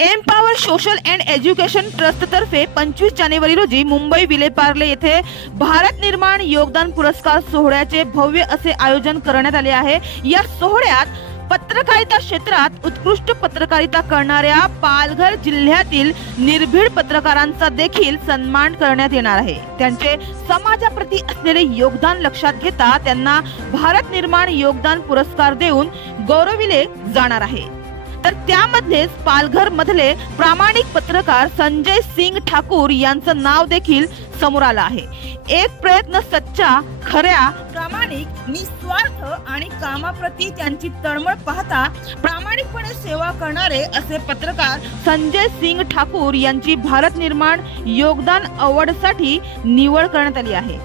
Empower social and education trust तर्फे 25 जानेवारी रोजी मुंबई विलेपार्ले येथे भारत निर्माण योगदान पुरस्कार सोहळ्याचे भव्य असे आयोजन करण्यात आले आहे। या सोहळ्यात पत्रकारिता क्षेत्रात उत्कृष्ट पत्रकारिता करणाऱ्या पालघर जिल्ह्यातील निर्भीड पत्रकारांचा देखील सन्मान करण्यात येणार आहे। त्यांचे समाजाप्रती असलेले योगदान लक्षात घेता त्यांना भारत निर्माण योगदान पुरस्कार देऊन गौरविले जाणार आहे। तर त्यामध्येच पालघर मधले प्रामाणिक पत्रकार संजय सिंग ठाकूर यांचं नाव देखील समोर आलं आहे। एक प्रयत्न सच्चा, खऱ्या, प्रामाणिक, निस्वार्थ आणि कामाप्रती त्यांची तळमळ पाहता प्रामाणिकपणे सेवा करणारे असे पत्रकार संजय सिंग ठाकूर यांची भारत निर्माण योगदान अवॉर्डसाठी निवड करण्यात आली आहे।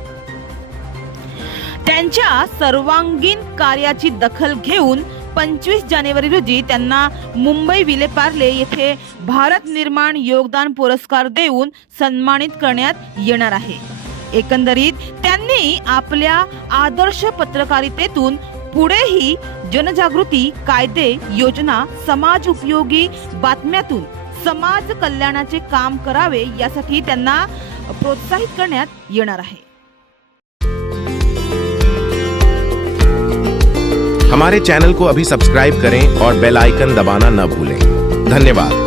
त्यांच्या सर्वांगीण कार्याची दखल घेऊन 25 जानेवारी रोजी त्यांना मुंबई विलेपार्ले येथे भारत निर्माण योगदान पुरस्कार देऊन सन्मानित करण्यात येणार आहे। एकंदरीत त्यांनी आपल्या आदर्श पत्रकारितेतून पुढेही जनजागृती, कायदे, योजना, समाज उपयोगी बातम्यातून समाज कल्याणाचे काम करावे यासाठी त्यांना प्रोत्साहित करण्यात येणार आहे। हमारे चैनल को अभी सब्सक्राइब करें और बेल आइकन दबाना न भूलें। धन्यवाद।